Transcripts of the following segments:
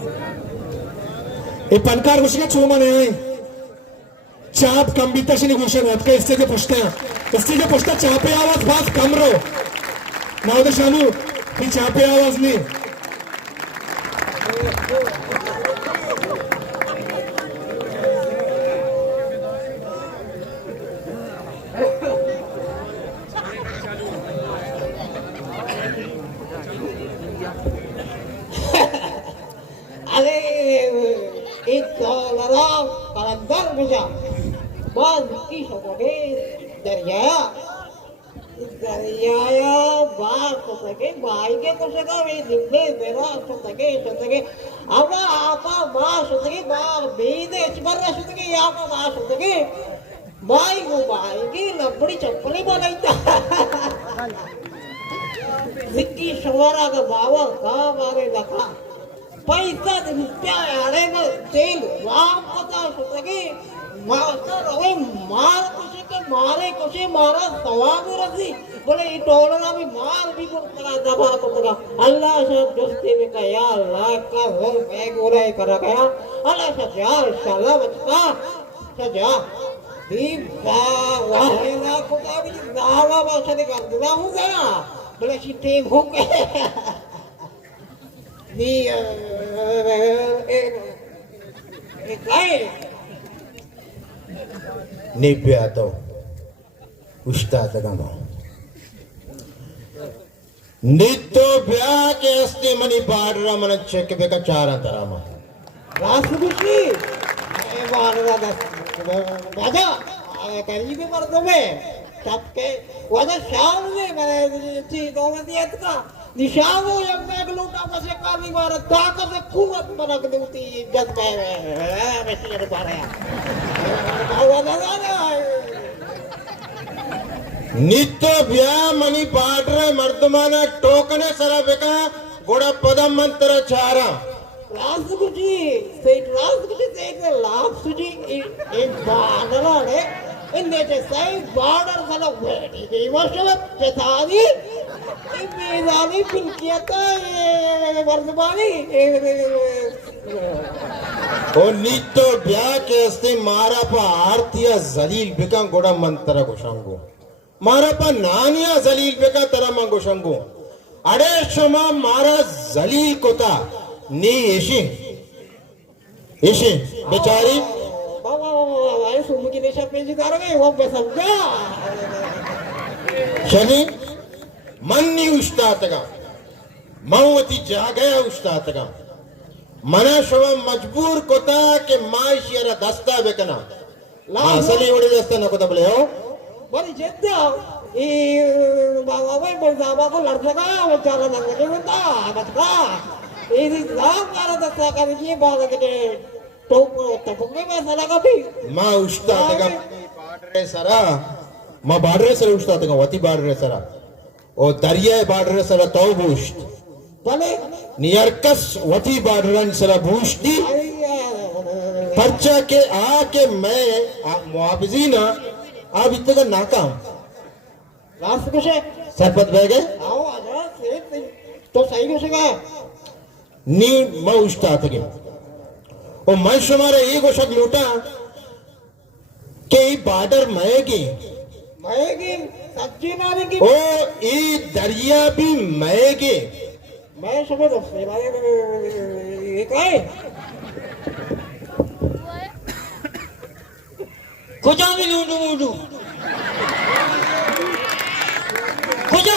E pankar gushka chumane chap kambita shini gushan atka stage posta chape आवाज बात कम रो now they Shanu ती chape आवाज नहीं कलंदर मुझा बाल की सके दरिया दरिया बाल सके भाई के को सका वे दिखने मेरा सके अब आपा मां सके बाल बेदे चबर सके आपा मां सके भाई को भाई की लबड़ी चप्पली बनाईता जिक्की सवारा का बावा का मारे लखा पैसा रुपया आने में तेल राम पता सके मास्टर अवे मार कुछ के मारे कुछ मारा सवाब रसी बोले ये डॉलर अभी मार भी को तका दबा को तका अल्लाह से दोस्ती में का या अल्लाह का हो मैं गोरा करा गया अल्लाह से या इंशाल्लाह बचका सजा दीप का वाहिला को का भी नावा वासे निकाल दूंगा हूं गया बोले सीटे हो के ni ni beato ustad gamo nitto bya ke asti mani badra man check be ka chara tarama राष्ट्रपति राजा करीबी मर्दों में सबके वादा शाम में मैंने चीज दोगे दिया था निशानों जब मैं लोटा बसे काली बार ताकत से कुवत बनक देती जब मैं ये बारे nitto bya mani badra mardmana tokane sara beka goda padam mantra chara राष्ट्रपति से लाभ सुजी एक बादल है इनमें से सही बादल वाला वेटी की वर्षों में पेतानी मेदानी पिंकियता ये वर्तमानी o nitto bya ke asti mara pa artiya zalil beka goda mantra goshango mara pa naniya zalil beka tarama goshango ade shoma mara zalil kota ni ishi बेचारी बाबा भाई सुन के देशा पेंजी करोगे वो बेसमझा शनि मन्नी उस्तादगा मौती जागया उस्तादगा मना शव मजबूर कोता के माइशियरा दस्ता बेकना ला असली उड़े दस्ता न कोता बोले हो बड़ी जिद्दा ये बाबा भाई बाबा को लड़का वो चारा लड़के में था बचका ये लाभ वाला दस्ता कर ये बात के तो पुंगे में साला का भी माँ उस्तादगा बाडरे सरा माँ बाडरे सरा उस्तादगा वती बाडरे सरा ओ दरिया बाडरे सरा तो बूस्ट भले नियरकस वती बाडरन सरा बूस्टी पर्चा के आके मैं मुआविजीना आप इतने का नाकाम रास्ते कुछ सरपत बह गए आओ आजा तो सही कुछ का नी मैं उस्ताद के ओ मैं शुमारे एक वशक लूटा के बाडर मयगी सच्ची मारी की ओ ई दरिया भी मयगी मैं समझ भाई ये क्या है कुछ भी लूटू कुछ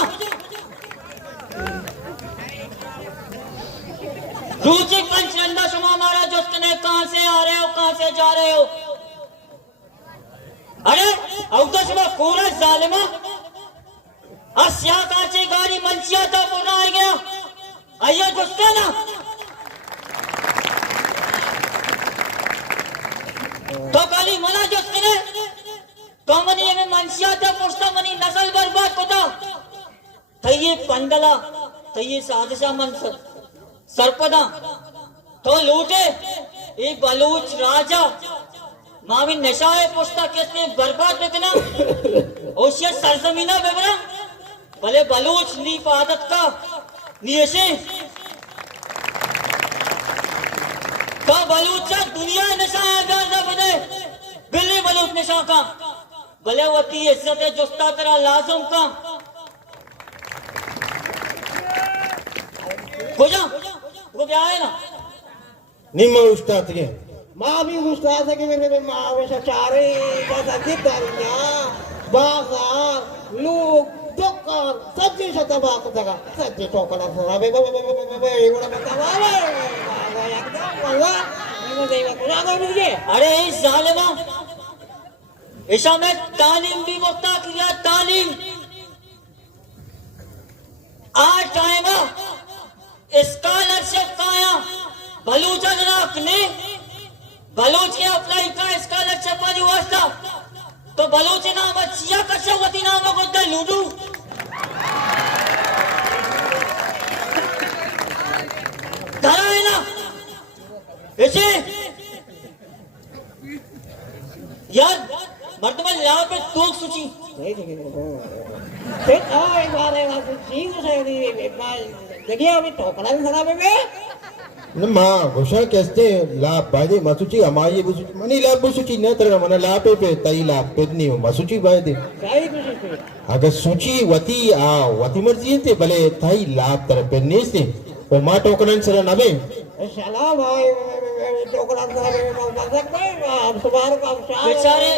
दूसरे पंच नंदा शुमा महाराज उसने कहां से आ रहे हो कहां से जा रहे हो अरे अवतो शुमा कोरा जालिमा अस्या काचे गाड़ी मंचिया तो पूरा आ गया आइयो दोस्तों ना तो काली मना जोस्कने तो मनी में मंचिया तो पुष्टा मनी नस्ल बर्बाद कोता तये पंडला तये साजिशा मनसर सरपदा तो लूटे ये बलूच राजा मावी नशाए पुष्ता किसने बर्बाद बिकना ओशिया सरजमीना बेबरा भले बलूच नी आदत का नियशे बलूचा दुनिया नशा बने बिल्ली बलूच नशा का भले वती इज्जत है जुस्ता तेरा लाजम का हो जा वो क्या है ना ನಿಮ್ಮ ಉಸ್ತಾದ್ಗೆ मामी उस्ताद के मेरे मावे सचारे जैसा जिद्दारिया बाजार लोग दुकान सज्जी शतबा को जगह सज्जी टोकना सोना बे ये वाला बतावा एकदम वाला मैं देवा को जागा मुझे अरे इस जालिमा ऐसा में तालीम भी मुफ्ता किया तालीम आज टाइम स्कॉलरशिप का आया बलूचा जनाब ने बलूच के अप्लाई का स्कॉलरशिप वाली वास्ता तो बलूच नाम चिया कशवती नाम को दे लूडू धरा है ना ऐसे यार वर्तमान यहाँ पे तो सूची ठीक है एक बार चीज से देखिए अभी टोकना भी खराब है ನಮ್ಮ ಘೋಷ ಕೆಸ್ತೆ ಲಾ ಬಾಯ್ದೆ ಮಸುಚಿ ಅಮಾಯಿ ಬುಸುಚಿ ಮನಿ ಲಾ ಬುಸುಚಿ ನೇತ್ರ ಮನ ಲಾ ಪೆ ತೈ ಲಾ ಪೆದ್ನಿ ಮಸುಚಿ ಬಾಯ್ದೆ सही कुछ अगर सूची वती आ वती मर्जी ते भले थाई लाभ तर पेनीस ते ओ मा टोकनन सर नबे सलाम भाई टोकना खराब है मत सकते अब सुबह का बेचारे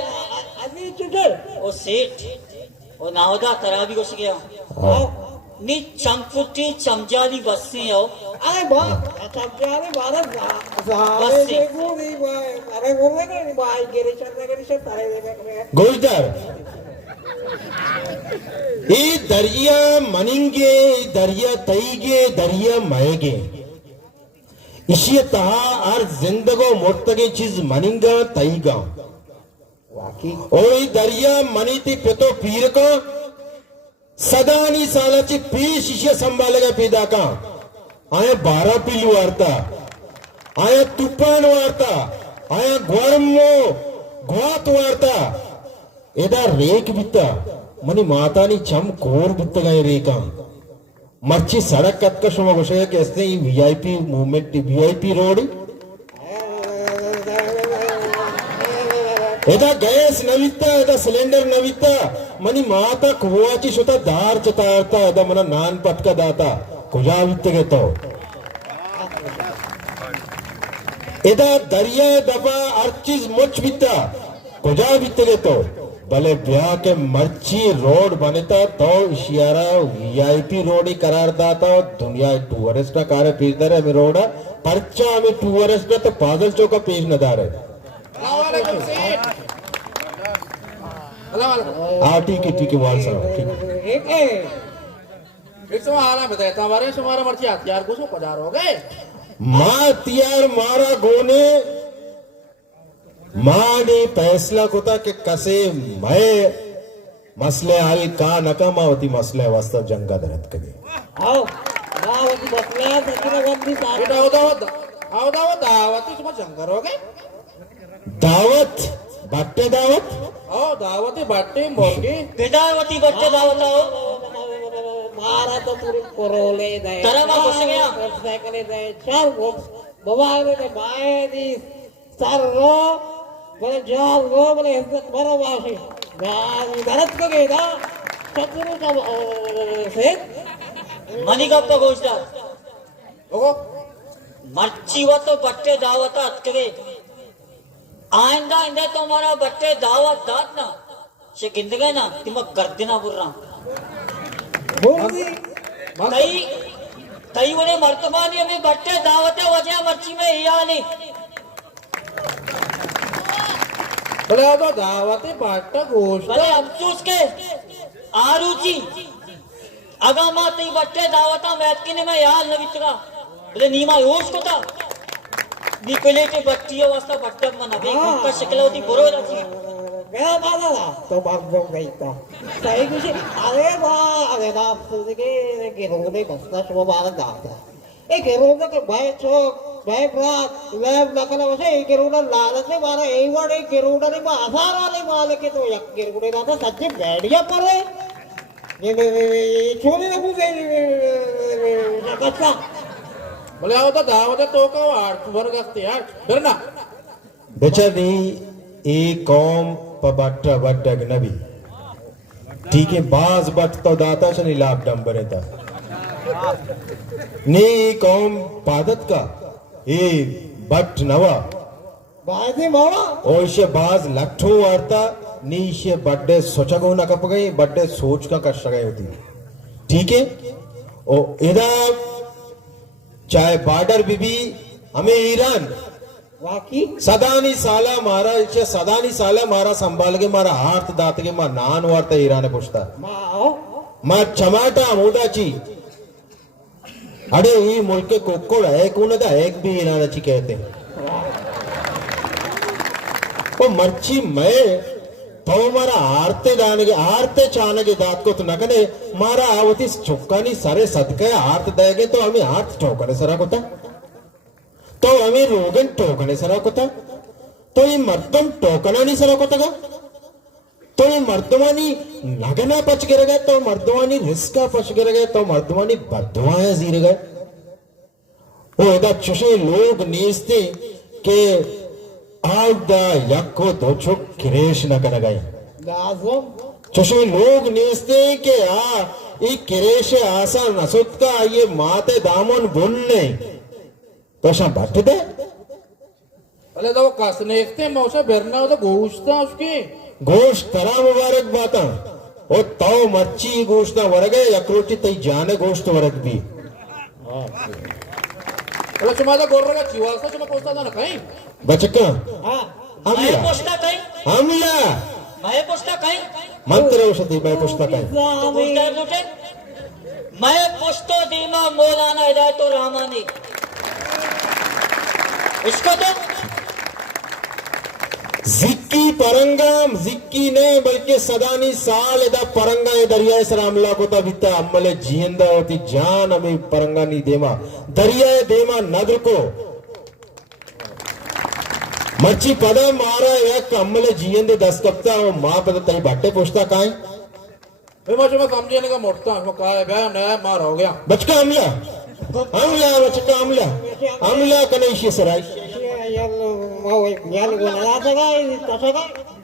अभी चुटे ओ सेठ ओ नावदा तराबी को गया नी चमपुटी चमजाली बस्से हो अरे बाप चमचारे भारत सारे देखो नहीं भाई अरे बोले नहीं भाई गिरिशन सारे देखे गोजदार ಈ ದರ್ಯಾ ಮನಿಂಗೆ ದರ್ಯಾ ತೈಗೆ ದರ್ಯಾ ಮಯಗೆ इसी तहा और जिंदगो मोटगे चीज मनिंगा तईगा और ई दर्या मनी ती पेतो पीर का सदानी सालाची पीश इशे संभालेगा पैदा का आया 12 पिलू वारता आया तुफान वारता आया ग्वारमो ग्वात वारता एदा रेक बित्ता मनी मातानी चम कोर बित्ता गए रेका मर्ची सड़क कत्कश गोशे कैसे ही वीआईपी मूवमेंट वीआईपी रोड एदा गैस नविता एदा सिलेंडर नविता मनी माता कुवाची सुता दार चतारता एदा मना नान पटका दाता कुजा वित्त गेतो एदा दरिया दबा अर्चिज मुच बित्ता कुजा वित्त गेतो भले ब्याह के मर्ची रोड बनता तो इशियारा वीआईपी रोड ही करार दाता दुनिया टूरिस्ट कार्य पेशदार है रोड पर्चा में टूरिस्ट तो पागल चौका पेश नदार है हाँ ठीक है वाल साहब ठीक है एक तो आला बताया हमारे तुम्हारा मर्ची हथियार को सो पधार हो गए माँ हथियार मारा गोने माँ ने फैसला कोता कि कसे मैं मसले हल का नकामावती मसले वास्तव जंगा दरद करे आओ दावत बसले सचिन गंदी सारे बेटा आओ दावत तुम जंगर हो गए दावत बट्टे दावत आओ दावत बाटे मोरगी बेदावती बच्चे दावत आओ मारा तो पूरी कोरोले दे तरह में घुस गया। साइकिल दे चल वो बवाले दे बाए दी सर रो बोले जाल रो बोले इज्जत बरो वाशी गाल गलत को गेदा सतुरु का से मनी कब तो घोषणा ओगो मर्ची वो तो बट्टे दावत अटके आइंदा इंदे तुम्हारा बट्टे दावत दात ना शे गिंदगे ना तुम कर देना बुर्रा बोली कई उन्हें वर्तमानी में बट्टे दावते वजह मर्ची में हिया नहीं बोले तो दावत बाटे गोश्त भले अफसोस के आरुचि अगा माती बट्टे दावता मैतकिने में यार नवितरा बोले नीमा योश को था निकले के बट्टियों वास्ता बट्टक मना भी उनका शक्ल होती बुरो रची गया बाला तो बाप जो गई था सही कुछ अरे बा के रोने बसता शो बाला दाता एक रोने के भाई चौक भाई रात लैब लखनऊ से एक रोना लालच में मारा एक बार एक रोना ने आसार वाले माले के तो एक रोने दाता सच्चे बैठिया पड़े ये छोड़ने ना पूछे कच्चा बोले आवता दावता तो का आठ वर्ग असते आठ बरं ना बेचारी एक कौम पबट्टा बट्ट अजनबी ठीक है बाज बट तो दाता शनि लाभ डंबर था नी कौम पादत का ए बट नवा बायदे मावा ओइसे बाज लट्ठू वार्ता नीशे बड्डे सोचगो ना कप गई बड्डे सोच का कष्ट गई होती ठीक है ओ इधर चाहे बॉर्डर बीबी हमें ईरान वाकी सदानी साला मारा संभाल के मारा हाथ दात के मार नान वार्ता ईरान पुछता माओ मार चमाटा मोडाची अरे ये मुल्क के कोकोड़ है कौन था एक भी ईरान अच्छी कहते हैं वो मर्ची मैं तो मारा आरते चाने के दात को तो न कने मारा आवती चुक्कानी सारे सदके आर्त देगे तो हमें आर्त ठोकने सरा कोता तो हमें रोगन ठोकने सरा कोता तो ये मर्दम ठोकना नहीं सरा कोता का तो ये मर्दवानी नगना पच गिर गए तो मर्दवानी रिस्का पच गिर गए तो मर्दवानी बदवाएं जीर गए वो इधर चुशे लोग नीचते के आउदा यक्को दो छुक किरेश न कर गए लाजम चुशे लोग नीचते के ये किरेश आसा नसुत का ये माते दामन बुनने तो शा बैठ दे अरे तो वो कसने एकते मौसा बेरना हो तो गोश्ता उसके गोश्त तरा मुबारक बाता ओ तो मच्छी गोश्त वरगे यक्रोटी तई जाने गोश्त वरग भी अरे चुमादा गोर रगा चिवासा चुमा पोस्ता था ना कहीं बचका हां मैं हमला पोस्टा काही हमला मैं पोस्टा काही मंत्र औषधि मैं पुस्तक है तो बोलता लुटे मैं पोस्तो दीमा मौलाना हिदायत और रहमानी इसको तो जिक्की परंगम जिक्की ने बल्कि सदानी साल इदा परंगा ये दरिया सरामला को तबिता अम्मले जिंदा होती जान हमें परंगा नहीं देमा दरिया देमा नद्र को मच्छी पदा मारा एक अम्मले जिंदे 10 कप्ता वो माँ पता तई बाटे पोछता काहे वे मैं चुमा समझने का मोड़ता हूँ कहा है भैया नया मार हो गया बचका हमला बचका हमला कने इशी सराय यार माओ यार गोना आता काय तसं काय